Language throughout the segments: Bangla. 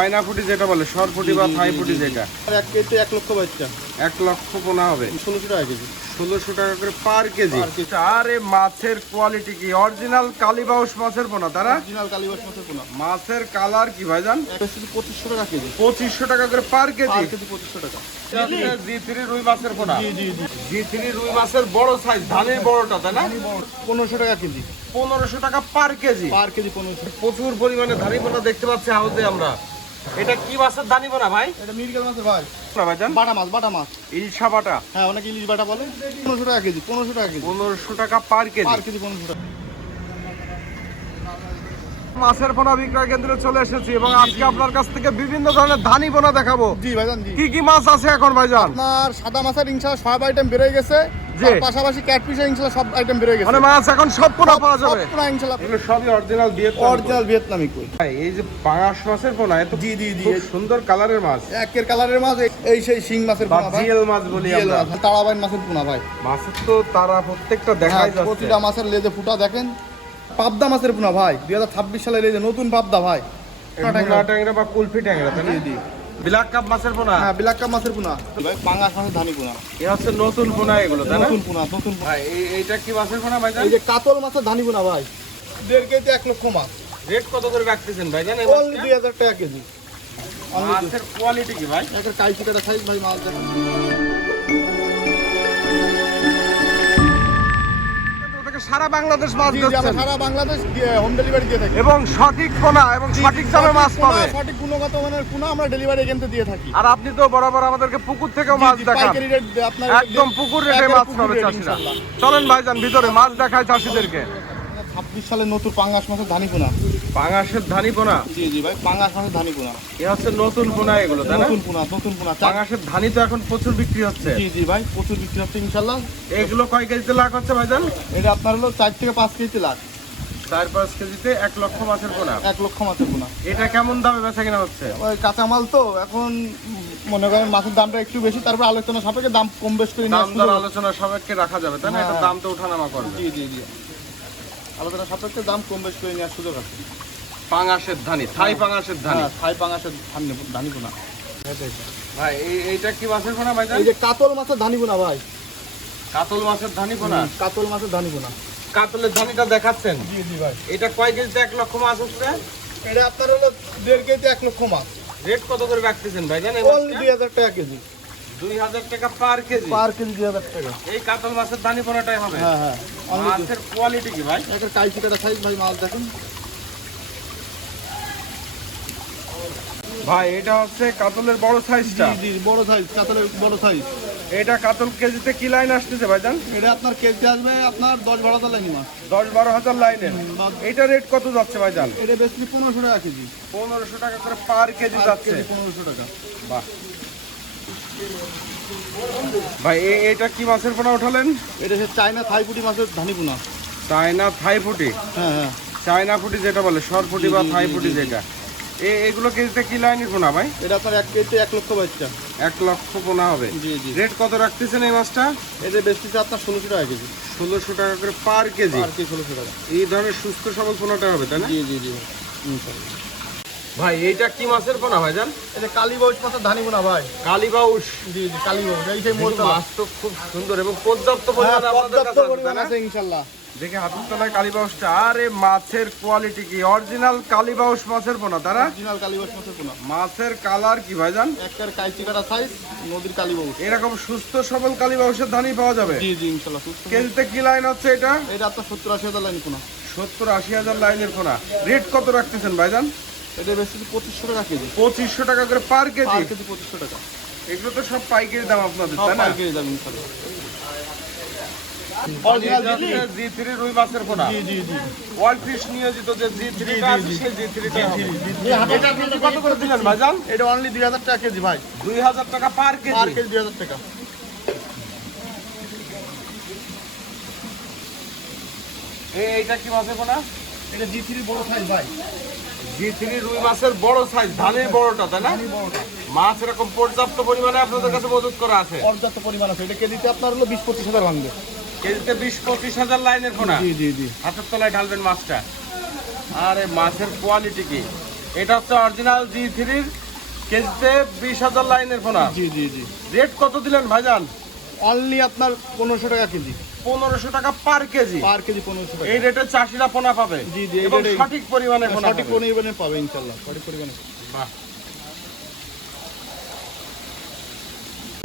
চায়না ফুটি যেটা বলে সরপুটি বা থাই ফুটি যেটা 1 কেজিতে 1 লক্ষ বাচ্চা 1 লক্ষ পোনা হবে 1600 টাকা কেজি 1600 টাকা করে পার কেজি। আরে মাছের কোয়ালিটি কি অরিজিনাল কালীবাউস মাছের পোনা তারা অরিজিনাল কালীবাউস মাছের পোনা। মাছের কালার কি ভাইজান? 2500 টাকা কেজি 2500 টাকা করে পার কেজি 2500 টাকা। জি3 রুই মাছের পোনা জি জি জি জি3 রুই মাছের বড় সাইজ ধানের বড়টা তাই না? 1500 টাকা কেজি 1500 টাকা পার কেজি 1500। প্রচুর পরিমাণে ধানি পোনা দেখতে পাচ্ছি হাউসে আমরা। এটা কি মাছের ধানি পোনা ভাই? এটা মিরগেল মাছের ভাই না ভাইজান বাটা মাছ ইলশা বাটা। হ্যাঁ অনেক ইলিশ বাটা বলে। 1500 টাকা কেজি 1500 টাকা কেজি 1500 টাকা পার কেজি 1500 টাকা। মাছের পোনা বিক্রয় কেন্দ্রে চলে এসেছি এবং আজকে আপনার কাছ থেকে বিভিন্ন ধরনের ধানি পোনা দেখাবো। জি ভাইজান জি। কি কি মাছ আছে এখন ভাইজান? আপনার সাদা মাছের ইনশাআল্লাহ সব আইটেম বের হয়ে গেছে। জি। তার পাশাপাশি ক্যাটফিশে ইনশাআল্লাহ সব আইটেম বের হয়ে গেছে। মানে মাছ এখন সব পোনা পাওয়া যাবে। সব পোনা ইনশাআল্লাহ এগুলো সবই অরিজিনাল ভিয়েতনাম। অরিজিনাল ভিয়েতনামি কই। ভাই এই যে পাঙাশ মাছের পোনা এত জি জি জি খুব সুন্দর কালারের মাছ। একের কালারের মাছ এই সেই শিং মাছের বা পোনা ভাই। জিএল মাছ বলি জিএল আমরা। মাছ তারাবাইন মাছের পোনা ভাই। মাছের তো তারা প্রত্যেকটা দেখাই হ্যাঁ, যাচ্ছে। প্রতিটা মাছের লেজে ফুটা দেখেন। পাবদা মাছের পোনা ভাই 2026 সালে লেজে নতুন পাবদা ভাই। ট্যাংরা ট্যাংরা বা কুলফি ট্যাংরা তাই না? জি জি ব্ল্যাক কাপ মাছের পোনা। হ্যাঁ ব্ল্যাক কাপ মাছের পোনা ভাই। পাঙ্গাস মাছের ধানি পোনা এ হচ্ছে নতুন পোনা এগুলো তাই না? নতুন পোনা নতুন পোনা। ভাই এইটা কি মাছের পোনা ভাইজান? এই যে কাতল মাছের ধানি পোনা ভাই 1.5 কেজিতে 1 লক্ষ মাছ। রেট কত করে রাখতেছেন ভাইজান এই অনলি মাছটা? 2000 টাকা কেজি। মাছের কোয়ালিটি কি ভাই? একের কাইচি কাটা সাইজ ভাই মাছ দেখেন। সারা বাংলাদেশ মাছ জি জি আমরা দিচ্ছেন সারা বাংলাদেশ হোম ডেলিভারি দিয়ে থাকি। এবং সঠিক পোনা এবং সঠিক দামে মাছ পাবে। সঠিক গুণগত মানের পোনা আমরা ডেলিভারি এখান থেকে দিয়ে থাকি। আর আপনি তো বরাবর আমাদেরকে পুকুর থেকেও মাছ জি, দেখান। পাইকারি রেট আপনার একদম পুকুর রেটে একেবারে মাছ পুকুর পাবে রেট চাষিরা। ইনশাআল্লাহ। চলেন ভাইজান ভিতরে মাছ দেখায় চাষিদেরকে। 26 সালে নতুন পাঙ্গাস মাছের ধানি পোনা। পাঙাশের ধানি পোনা জি জি ভাই পাঙ্গাস মাছের ধানি পোনা। এ হচ্ছে নতুন পোনা এগুলো তাই না? নতুন পোনা পাঙাশের ধানি তো এখন প্রচুর বিক্রি হচ্ছে। জি জি ভাই প্রচুর বিক্রি হচ্ছে ইনশাআল্লাহ। এগুলো কয় কেজিতে লাখ হচ্ছে ভাইজান? এটা আপনার হলো 4 থেকে 5 কেজি লাখ। 4-5 কেজিতে 1 লক্ষ মাছের পোনা। 1 লক্ষ মাছের পোনা। এটা কেমন দামে বেচা কিনা হচ্ছে? ওই কাঁচামাল তো এখন মনে করেন মাছের দামটা একটু বেশি, তারপর আলোচনা সাপেক্ষে দাম কম বেশ করে দাম দর নিয়ে আলোচনা সাপেক্ষে রাখা যাবে তাই না? এটা হ্যাঁ। দাম তো ওঠানামা করবে। জি জি জি আলোচনা সাপেক্ষে দাম কম বেশ করে নেওয়ার সুযোগ আছে। পাঙাশের ধানি থাই পাঙাশের ধানি। হ্যাঁ থাই পাঙ্গাসের ধানি পোনা। ভাই এইটা কি মাছের পোনা ভাইজান? এই যে কাতল মাছের ধানি পোনা ভাই। কাতল মাছের ধানি পোনা। কাতল মাছের ধানি পোনা। কাতলের ধানিটা দেখাচ্ছেন? জি জি ভাই এটা কয় কেজিতে 1 লক্ষ মাছ হচ্ছে? এটা আপনার হলো 1.5 কেজিতে 1 লক্ষ মাছ। রেট কত করে রাখতেছেন ভাইজান এই অনলি মাছটা? 2000 টাকা কেজি 2000 টাকা পার কেজি। পার কেজি 2000 টাকা। এই কাতল মাছের ধানি পোনাটাই হবে। হ্যাঁ হ্যাঁ অনলি মাছের কোয়ালিটি কি ভাই? একের কাইচি কাটা সাইজ ভাই মাছ দেখেন। ভাই এটা হচ্ছে কাতলের বড় সাইজটা। জি জি বড় সাইজ কাতলের বড় সাইজ। এটা কাতল কেজিতে কি লাইন আসতেছে ভাইজান? এটা আপনার কেজি আসবে আপনার 10-12 লাইনি মাছ। 10-12 হাজার লাইনের। এটা রেট কত যাচ্ছে ভাইজান? এটা বেশি 1500 টাকা কেজি। 1500 টাকা করে পার কেজি পার যাচ্ছে। কেজি 1500 টাকা। বাহ ভাই এটা কি মাছের পোনা উঠালেন? এটা হচ্ছে চায়না থাই পুটি মাছের ধানি পোনা। চায়না থাই ফুটি। হ্যাঁ হ্যাঁ চায়না ফুটি যেটা বলে সরপুটি বা জি, জি, থাই জি, ফুটি জি, যেটা। এগুলো কেজিতে কি লাইনের পোনা ভাই? এটা আপনার 1 কেজিতে 1 লক্ষ বাচ্চা। 1 লক্ষ পোনা হবে। জি জি রেট কত রাখতেছেন এই মাছটা? এটা বেশি আপনার 1600 টাকা কেজি। 1600 টাকা করে পার কেজি। আর কি 1600 টাকা। এই ধরনের সুস্থ সবল পোনাটা হবে তাই না? জি জি জি ইনশাআল্লাহ। ভাই এইটা কি মাছের পোনা ভাইজান? এটা কালীবাউস মাছের ধানি পোনা ভাই। কালীবাউস। জি জি কালীবাউস এই সেই দেখি মোলতলা। মাছ তো খুব সুন্দর এবং পর্যাপ্ত পরিমাণে হ্যাঁ আপনাদের পর্যাপ্ত কাছে আছে, পরিমাণ তাই না? আছে ইনশাআল্লাহ। দেখে হাতের তলায় কালীবাউসটা। আরে মাছের কোয়ালিটি কি অরিজিনাল কালীবাউস মাছের পোনা তারা? অরিজিনাল কালীবাউস মাছের পোনা। মাছের কালার কি ভাইজান? একের কাইচি কাটা সাইজ নদীর কালীবাউস। এরকম সুস্থ সবল কালীবাউসের ধানই পাওয়া যাবে। জি জি ইনশাআল্লাহ সুস্থ। কেজিতে কি লাইন হচ্ছে এটা? এটা আপনার 70-80 হাজার লাইনি পোনা। 70-80 হাজার লাইনের পোনা। রেট কত রাখতেছেন ভাইজান? এটা বেশি 2500 টাকা কেজি। 2500 টাকা করে পার কেজি। পার কেজি 2500 টাকা। এগুলো তো সব পাইকারি দাম আপনাদের সব তাই না? পাইকারি দাম ইনশাআল্লাহ। অরিজিনাল জি3 রুই মাছের পোনা। জি জি জি ওয়ার্ল্ড ফিশ নিয়োজিত যে জি3 টা আছে সেই জি3 টা হবে। জি এটা কিন্তু কত করে দিলেন ভাইজান? এটা অনলি 2000 টাকা কেজি ভাই। 2000 টাকা পার পার কেজি। কেজি 2000 টাকা। এইটা কি মাছের পোনা? এটা জি3 বড় সাইজ ভাই। জি3 রুই মাছের বড় সাইজ ধানের বড়টা তাই না? মাছ এরকম পর্যাপ্ত পরিমাণে আপনাদের কাছে মজুত করা আছে। পর্যাপ্ত পরিমাণ আছে। এটা কেজিতে আপনার হলো 20-25 হাজার ভাঙবে। কেজিতে 20-25 হাজার লাইনের পোনা। জি জি জি হাতের তলায় ঢালবেন মাছটা। আরে মাছের কোয়ালিটি কি এটা হচ্ছে অরিজিনাল G3 কেজিতে 20,000 লাইনের পোনা। জি জি জি। রেট কত দিলেন ভাইজান? অনলি আপনার 1500 টাকা কেজি। 1500 টাকা পার কেজি। পার কেজি 1500 টাকা। এই রেটে চাষিরা পোনা পাবে। জি জি, এবং সঠিক পরিমাণে পোনা সঠিক পরিমাণে পাবে ইনশাআল্লাহ, সঠিক পরিমাণে। বাহ।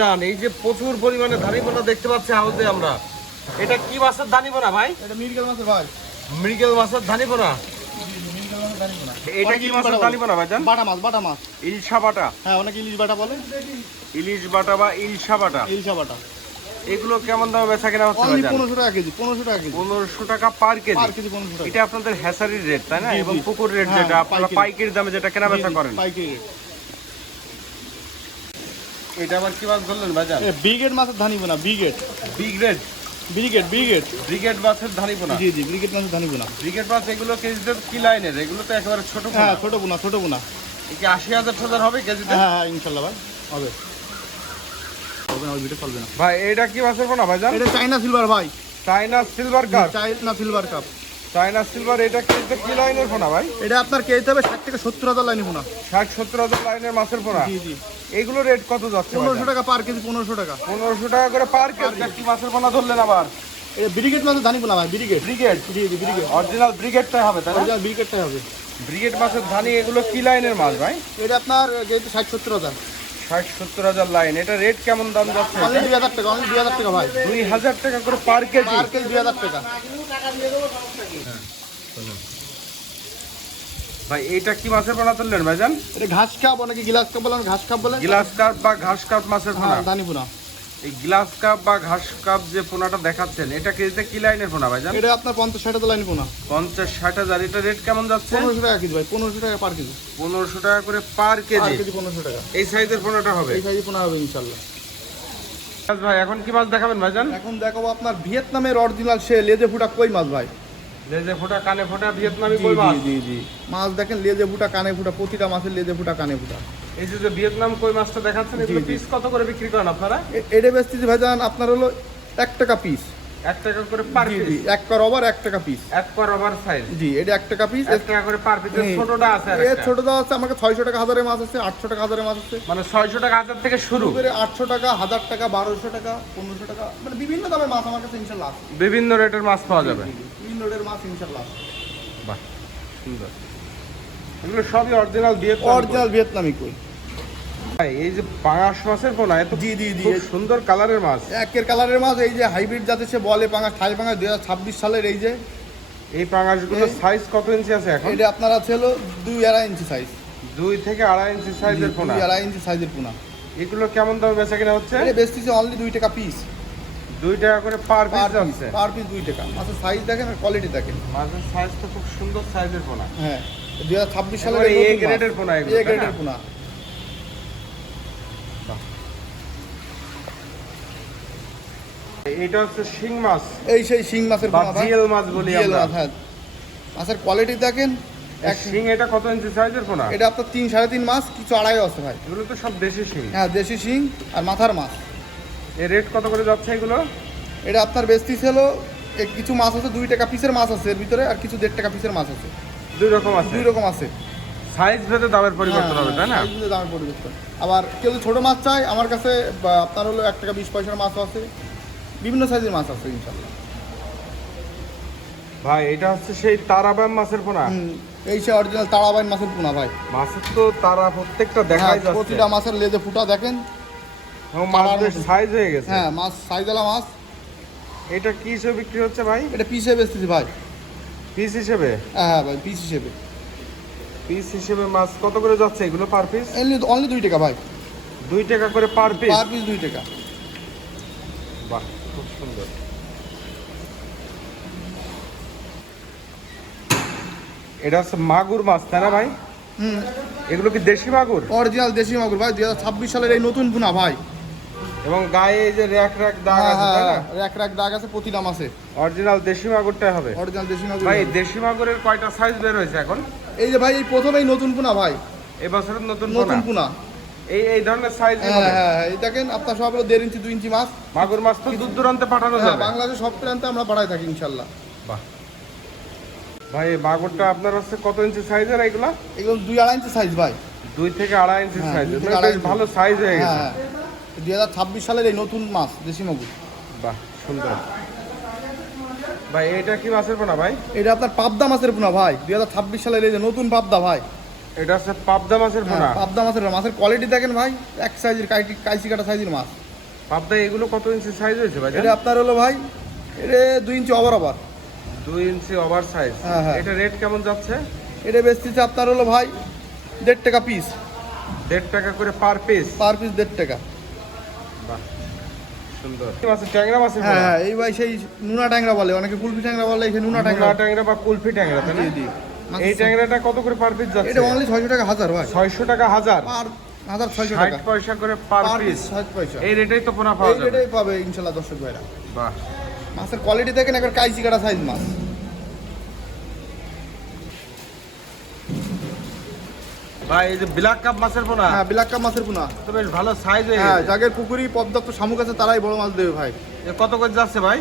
জান এই যে প্রচুর পরিমাণে ধানি পোনা দেখতে পাচ্ছি হাউসে আমরা, এটা কি মাছের ধানি পোনা ভাই? এটা মৃগেল মাছের ভাই। মৃগেল মাছের ধানি পোনা। মৃগেল মাছের ধানি পোনা। এটা কি মাছের ধানি পোনা ভাইজান? বাটা মাছ, বাটা মাছ। ইলশা বাটা। হ্যাঁ, অনেকে ইলিশ বাটা বলে। ইলিশ বাটা বা ইলশা বাটা। ইলিশা বাটা। এগুলো কেমন দামে বেচা কেনা হচ্ছে অনলি ভাইজান? 1500 টাকা কেজি, 1500 টাকা কেজি। 1500 টাকা পার কেজি। পার কেজি 1500 টাকা। এটা আপনাদের হ্যাচারির রেট তাই না? জি, এবং জি। পুকুর রেট হ্যাঁ, যেটা আপনারা পাইকারি। পাইকারি দামে যেটা কেনা বেচা করেন। পাইকারি রেট। এটা আবার কি মাছ বললেন ভাইজান? ব্রিগেড মাছের ধানি পোনা, brigade. Big red. Brigade, brigade. Brigade মাছের ধানি পোনা। জি জি, ব্রিগেড মাছের ধানি পোনা। ব্রিগেড মাছ এগুলো কেজিতে কি লাইনের? এগুলো তো একেবারে ছোট পোনা। হ্যাঁ, ছোট পোনা, ছোট পোনা। এই কি 80,000 হবে কেজিতে? হ্যাঁ হ্যাঁ, ইনশাআল্লাহ ভাই হবে। হবে না, ওই ভিডিও চলবে না। ভাই এটা কি মাছের পোনা ভাইজান? এটা চাইনা সিলভার ভাই। চাইনা সিলভার কাপ। চাইনা সিলভার কাপ। চাইনা সিলভার এটা কেজিতে কি লাইনের পোনা ভাই? এটা আপনার কেজিতে হবে 60 থেকে 70,000 লাইনে পোনা। 60-70,000 লাইনের মাছের পোনা। জি জি। এগুলো রেট কত যাচ্ছে? 1500 টাকা পার কেজি, 1500 টাকা। 1500 টাকা করে পার কেজি। কি মাছের পোনা ধরলেন আবার? এটা ব্রিগেড মাছের ধানি পোনা ভাই, ব্রিগেড। ব্রিগেড। জি জি, ব্রিগেড। অরিজিনাল ব্রিগেডটাই হবে তাই না? অরিজিনাল ব্রিগেডটাই হবে। ব্রিগেড মাছের ধানি এগুলো কি লাইনের মাছ ভাই? এটা আপনার কেজিতে 60-70,000। 60-70,000 লাইন। এটা রেট কেমন দাম যাচ্ছে? অনলি 2000 টাকা, অনলি 2000 টাকা ভাই। 2000 টাকা করে পার কেজি। পার কেজি 2000 টাকা। ভাই এইটা কি মাছের পোনা তুললেন ভাইজান? এটা ঘাস কাপ, অনেকে গিলাস কাপ বলেন, ঘাস কাপ বলেন। গ্লাস কাপ বা ঘাস কাপ মাছের পোনা। হ্যাঁ, ধানি পোনা। এই গ্লাস কাপ বা ঘাস কাপ যে পোনাটা দেখাচ্ছেন এটা কেজিতে কি লাইনের পোনা ভাইজান? এটা আপনার 50-60,000 লাইন পোনা। 50-60,000। এটা রেট কেমন যাচ্ছে? 1500 টাকা কেজি ভাই, 1500 টাকা পার কেজি। 1500 টাকা করে পার পার কেজি। কেজি 1500 টাকা। এই সাইজের পোনাটা হবে। এই সাইজে পোনা হবে ইনশাআল্লাহ। ভাই এখন কি মাছ দেখাবেন ভাইজান? এখন দেখাবো আপনার ভিয়েতনামের অরিজিনাল সে লেজে ফুটা কই মাছ ভাই। লেজে ফোঁটা কানে ফোঁটা ভিয়েতনামি জি কই মাছ। জি জি। মাছ দেখেন লেজে ফুটা কানে ফুটা, প্রতিটা মাছের লেজে ফুটা কানে ফুটা। এই যে ভিয়েতনাম কই মাছটা দেখাচ্ছেন এগুলো জি, জি। পিস কত করে বিক্রি করেন আপনারা? এটা বেচতেছি ভাইজান আপনার হলো 1 টাকা পিস। 1 টাকা করে পার জি পিস। জি, 1 পার ওভার 1 টাকা পিস। 1 পার ওভার সাইজ। জি, এটা 1 টাকা পিস। 1 টাকা করে পার পিস। ছোটটা আছে আর এর একটা। ছোটটা আছে আমাকে 600 টাকা হাজারে মাছ আছে, 800 টাকা হাজারে মাছ আছে। মানে 600 টাকা হাজার থেকে শুরু করে 800 টাকা, 1000 টাকা, 1200 টাকা, 1500 টাকা, মানে বিভিন্ন দামের মাছ আমার কাছে ইনশাআল্লাহ আছে। বিভিন্ন রেটের মাছ পাওয়া যাবে। বিভিন্ন রেটের মাছ ইনশাআল্লাহ আছে। বাহ সুন্দর। এগুলো সবই অরিজিনাল ভিয়েতনাম। অরিজিনাল ভিয়েতনামি কই। ভাই এই যে পাঙাশ মাছের পোনা এত জি জি জি। খুব সুন্দর কালারের মাছ। একের কালারের মাছ, এই যে হাইব্রিড জাতের সে বলে পাঙাশ, ঠাই পাঙাশ 2026 সালের এই যে। এই পাঙাশগুলোর সাইজ কত ইঞ্চি আছে এখন? এটা আপনার আছে হলো 2-2.5 ইঞ্চি সাইজ। 2 থেকে 2.5 ইঞ্চি সাইজের পোনা। 2-2.5 ইঞ্চি সাইজের পোনা। এগুলো কেমন দামে বেচা কিনা হচ্ছে? এটা বেচতেছে অনলি 2 টাকা পিস। 2 টাকা করে পার পিস পার পিস, যাচ্ছে। পার পিস 2 টাকা। মাছের সাইজ দেখেন আর কোয়ালিটি দেখেন। মাছের সাইজ তো খুব সুন্দর সাইজের পোনা। হ্যাঁ, 2026 সালের একেবারে এই A নতুন গ্রেডের মাছ। পোনা এগুলো, A তাই গ্রেডের না? পোনা। এটা হচ্ছে শিং মাছ এই সেই শিং মাছের বা পোনা ভাই। জিএল মাছ বলি জিএল আমরা। মাছ, হ্যাঁ। মাছের কোয়ালিটি দেখেন। এক শিং এটা কত ইঞ্চি সাইজের পোনা? এটা আপনার 3-3.5 মাছ, কিছু আড়াই আছে ভাই। এগুলো তো সব দেশি শিং। হ্যাঁ, দেশি শিং আর মাথার মাছ। এর রেট কত করে যাচ্ছে এগুলো? এটা আপনার বেচতিস হলো কিছু মাছ আছে 2 টাকা পিসের মাছ আছে এর ভিতরে, আর কিছু 1.5 টাকা পিসের মাছ আছে। 2 রকম আছে। 2 রকম আছে। সাইজ ভেদে দামের পরিবর্তন হবে তাই না? size ভেদে দামের পরিবর্তন। আবার কেউ যদি ছোট মাছ চায় আমার কাছে আপনার হলো 1 টাকা 20 পয়সার মাছ আছে, বিভিন্ন সাইজের মাছ আছে ইনশাআল্লাহ। ভাই এটা হচ্ছে সেই তারাবাম মাছের পোনা। এই সে অরিজিনাল তারাবাইন মাছের পোনা ভাই। মাছের তো তারা প্রত্যেকটা দেখাই হ্যাঁ, যাচ্ছে। প্রতিটা মাছের লেজে ফুটা দেখেন। এবং মাছের সাইজ হয়ে গেছে। হ্যাঁ, মাছ সাইজওয়ালা মাছ। এটা কি হিসেবে বিক্রি হচ্ছে ভাই? এটা পিসে বেচতেছি ভাই। পিস হিসেবে? হ্যাঁ ভাই, পিস হিসেবে। পিস হিসেবে মাছ কত করে যাচ্ছে এগুলো পার পিস? অনলি 2 টাকা ভাই। 2 টাকা করে পার পিস। পার পিস 2 টাকা। বাহ খুব সুন্দর। এটা হচ্ছে মাগুর মাছ তাই না ভাই? এগুলো কি দেশি মাগুর? অরিজিনাল দেশি মাগুর ভাই, 2026 সালের এই নতুন পোনা ভাই। এবং গায়ে এই যে র্যাক র্যাক দাগ আছে তাই না? এক রাখ দাগ আছে, প্রতিটা মাছে। অরিজিনাল দেশি মাগুরটাই হবে। অরিজিনাল দেশি মাগুর ভাই দেশি মাগুরের কয়টা সাইজ বের হয়েছে এখন? এই যে ভাই, এই প্রথম এই নতুন পোনা ভাই। এই বছরের নতুন নতুন পোনা। পোনা। এই ধরনের সাইজ হ্যাঁ হবে। হ্যাঁ, এই দেখেন আপনার সব হলো 1.5 ইঞ্চি 2 ইঞ্চি মাছ। মাগুর মাছ তো দূর দূরান্তে পাঠানো হ্যাঁ, যাবে। বাংলাদেশে সব প্রান্তে আমরা পাঠাই থাকি ইনশাল্লাহ। বাহ ভাই এই মাগুরটা আপনার হচ্ছে কত ইঞ্চি সাইজের এগুলা? এগুলো 2-2.5 ইঞ্চি সাইজ ভাই। 2 থেকে 2.5 ইঞ্চি হ্যাঁ, সাইজ, 2 থেকে বেশ 2.5 ভালো সাইজ হয়ে গেছে। হ্যাঁ 2026 সালের এই নতুন মাছ দেশি মাগুর। বাহ সুন্দর। ভাই এটা কি মাছের পোনা ভাই? এটা আপনার পাবদা মাছের পোনা ভাই, 2026 সালের এই যে নতুন পাবদা ভাই। এটা হচ্ছে পাবদা মাছের পোনা। হ্যাঁ, পাবদা মাছের কোয়ালিটি দেখেন ভাই, এক সাইজের কাইচি কাটা সাইজের মাছ। পাবদা এগুলো কত ইঞ্চি সাইজ হয়েছে ভাই? এটা আপনার হলো ভাই, এটা 2 ইঞ্চি ওভার। 2 ইঞ্চি ওভার সাইজ। হ্যাঁ, হ্যাঁ। এটা রেট কেমন যাচ্ছে? এটা বেচতেছে আপনার হলো ভাই 1.5 টাকা পিস। 1.5 টাকা করে পার পিস? পার পিস 1.5 টাকা। বাহ সুন্দর। কি মাছের, ট্যাংরা মাছের হ্যাঁ পোনা? হ্যাঁ, এই ভাই সেই নুনা ট্যাংরা বলে, অনেকে কুলফি ট্যাংরা বলে, এই নুনা ট্যাংরা। টুনা ট্যাংরা বা কুলফি ট্যাংরা, তাই না? জি, জি। এই ট্যাংরাটা কত করে পার পিস যাচ্ছে? এটা অনলি 600 টাকা হাজার ভাই। 600 টাকা হাজার? পার হাজার 600 60 টাকা পয়সা করে পার পার পিস। পিস 60 পয়সা। এই রেটেই তো পোনা পাওয়া এই যাবে। রেটেই পাবে ইনশাআল্লাহ দর্শক ভাইরা। বাহ। মাছের কোয়ালিটি দেখেন, একবার কাইচি কাটা সাইজ মাছ। ভাই এই যে ব্ল্যাক কাপ মাছের পোনা, হ্যাঁ, ব্ল্যাক কাপ মাছের পোনা। তো বেশ ভালো সাইজ হয়ে হ্যাঁ, গেছে। যাদের পুকুরি পর্যাপ্ত শামুক আছে তারাই বড় মাছ দেবে ভাই। এ কত করে যাচ্ছে ভাই?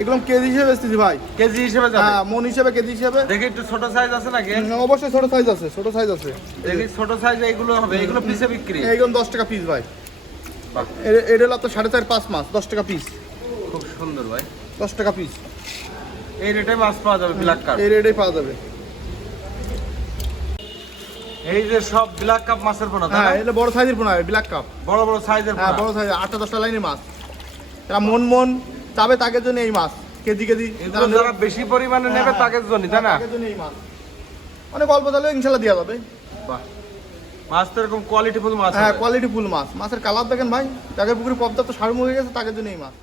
এগুলো কেজি হিসেবে বেচতেছি ভাই। কেজি হিসেবে যাবে? হ্যাঁ, মন হিসেবে, কেজি হিসেবে। দেখি একটু ছোট সাইজ আছে নাকি? অবশ্যই ছোট সাইজ আছে, ছোট সাইজ আছে। দেখি ছোট সাইজ এইগুলো হবে, এগুলো পিসে বিক্রি? এইগুলো 10 টাকা পিস ভাই। বাহ এটা হলো তো 4.5-5 মাছ, 10 টাকা পিস। খুব সুন্দর ভাই। 10 টাকা পিস। এই রেটে মাছ পাওয়া যাবে ব্ল্যাক কাপ? এই রেটেই পাওয়া যাবে। এই যে সব ব্ল্যাক কাপ মাছের পোনা, তাই হ্যাঁ, না? এটা বড় সাইজের পোনা, ব্ল্যাক কাপ। বড় বড় সাইজের হ্যাঁ, পোনা। বড় সাইজ, 8-10টা লাইনের মাছ। এরা মন চাবে তাদের জন্য এই মাছ, কেজি এগুলো যারা বেশি পরিমাণে নেবে তাদের জন্য, তাই না? তাদের জন্য এই মাছ অনেক অল্প তাহলে ইনশাল্লাহ দেওয়া যাবে। বাহ, মাছ তো এরকম কোয়ালিটিফুল মাছ হ্যাঁ, হবে। কোয়ালিটি ফুল মাছ। মাছের কালার দেখেন ভাই, যাদের পুকুরে পর্যাপ্ত সার হয়ে গেছে তাদের জন্য এই মাছ।